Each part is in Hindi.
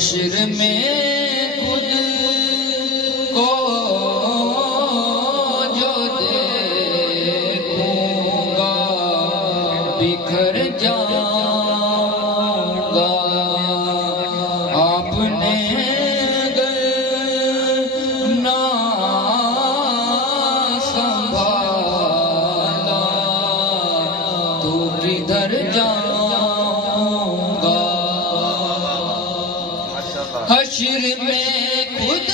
हश्र में खुद को जो देखूंगा बिखर जाऊंगा। आपने ना संभाला तो किधर जाऊंगा। हश्र में खुद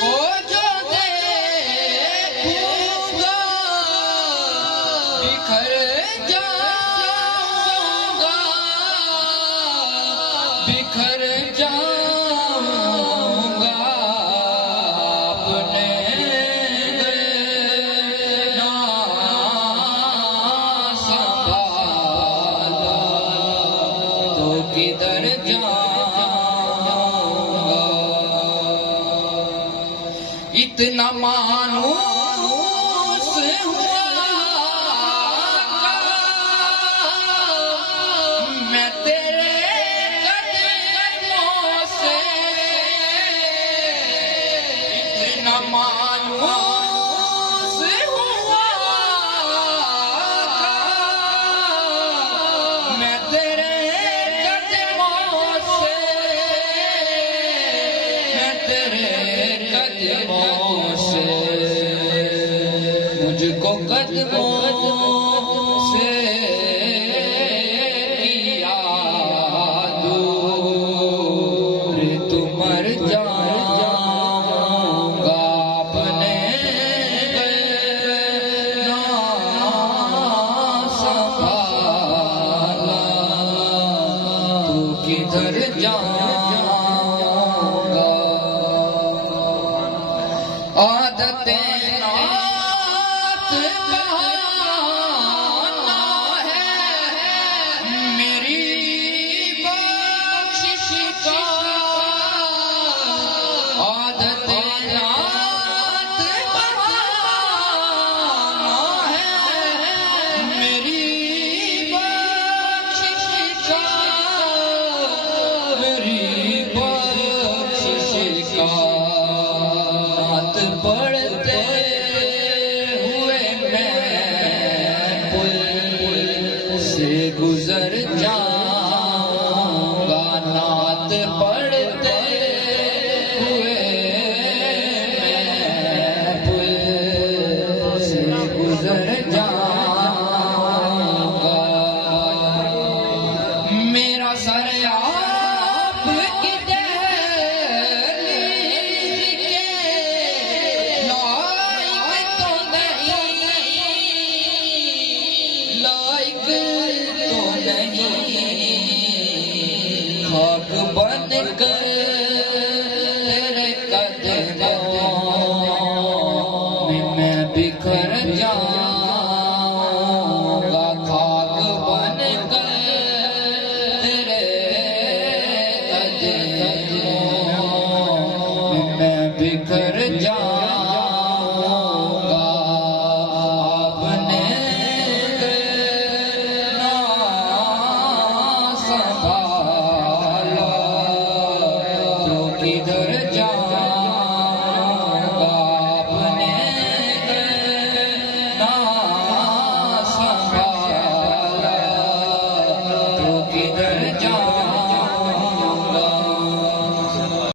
को जो देखूंगा बिखर जाऊंगा, बिखर जाऊंगा। आपने ना संभाला तो किधर जाऊंगा। इतना मानूस हुआ मैं तेरे कदमों से, इतना मानूस हुआ मैं तेरे कदमों से, मैं तेरे कदमों से, मुझको कदमों से किया दूर तू मर जाऊंगा। अपने ना संभाला तू किधर जाऊंगा।